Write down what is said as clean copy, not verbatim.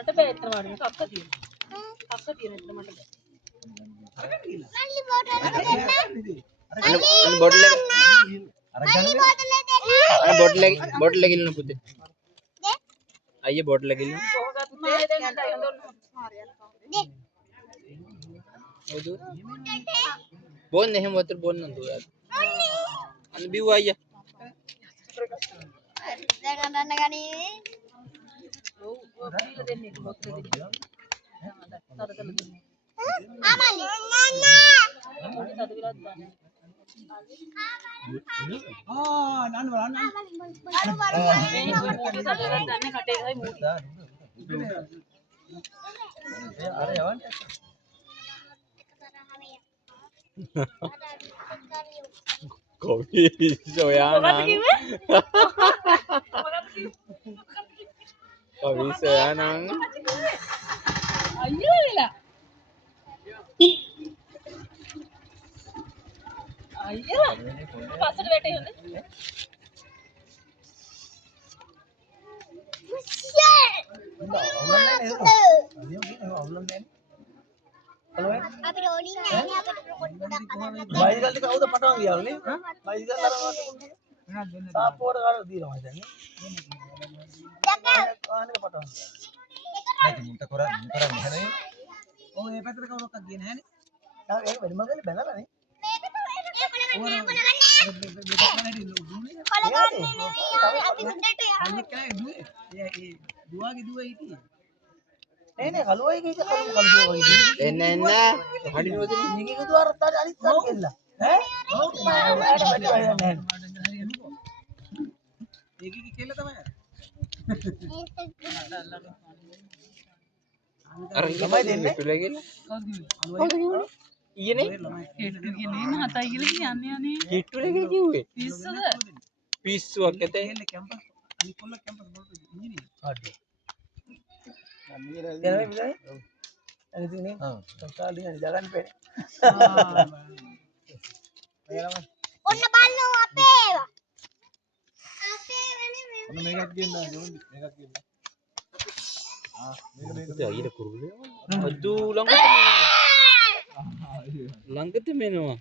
මට බෑ එතන වාඩි වෙන්න කක්ක තියෙනවා. කක්ක තියෙන එතන මට බෑ. මල්ලි බෝතල් දෙන්න. අන්න බෝතල් එක අරගෙන අන්න බෝතල් එක ඉල්ලන්න පුතේ. අයියේ බෝතල් එක ඉල්ලන්න. කොහොගත් පුතේ දැන් හොඳ හරියන්නේ. හවුද? බොන්න එහෙම වතුර බොන්න දුවා. අන්න බිව්වා අයියා. දැන් අඬන්න ගනි. ඔව් බීලා දෙන්නේ බොත්තේ දෙන්නේ. තර කළ දෙන්නේ. ආමලි නන්න. තද විලාත් දාන්න. නන්න බලන්න. දන්නේ කටේ ගහයි මූටි. අර යවන්න. Kopi soyana. Kopi soyana. Ayo lah. Ayo lah. Pasal bete hunde. අපි රෝඩින් යන්නේ අපිට පොඩි ගොඩක් අදන්න බයිසිකල් ටික කවුද පටවන් ගියානේ බයිසිකල් අරනවා සාප්පුවට කාටද දීලා මම හිතන්නේ දැක්කා ආනේ පටවන් ඒක මුන්ට කරන්නේ නැහැ ඔව් මේ පැත්තට කවුරක්වත් ගියේ නැහනේ ඒක වැඩි මගල බැලලානේ දුවගේ දුව හිටියේ නේ කලුවයි කීක කලුව වගේ එන්න හඩිනවද නිකි දුවරත් අනිත් අර කෙල්ල ඈ ඔව් ඒකේ කෙල්ල තමයි අර ළමයි දෙන්නේ පිටුල කියලා කවුද කිව්වේ ඊයේනේ කිට්ටු කියන්නේ මහතයි කියලා කියන්නේ අනේ කිට්ටුල කිව්වේ පිස්සුද පිස්සුවක් ඇතේ කැම්පස් අනිත් කොල්ල කැම්පස් වලට ඉන්නේ ආඩේ දැන් මේ විතරයි ඔව් අනිත් නේ සකාලිය නිදාගන්න බෑ ඔන්න බලන්න අපේ ඒවා ඔන්න මේකත් කියන්න මේකත් කියන්න මේක අයියට කුරුල්ලේ අදු ළඟට මෙනවා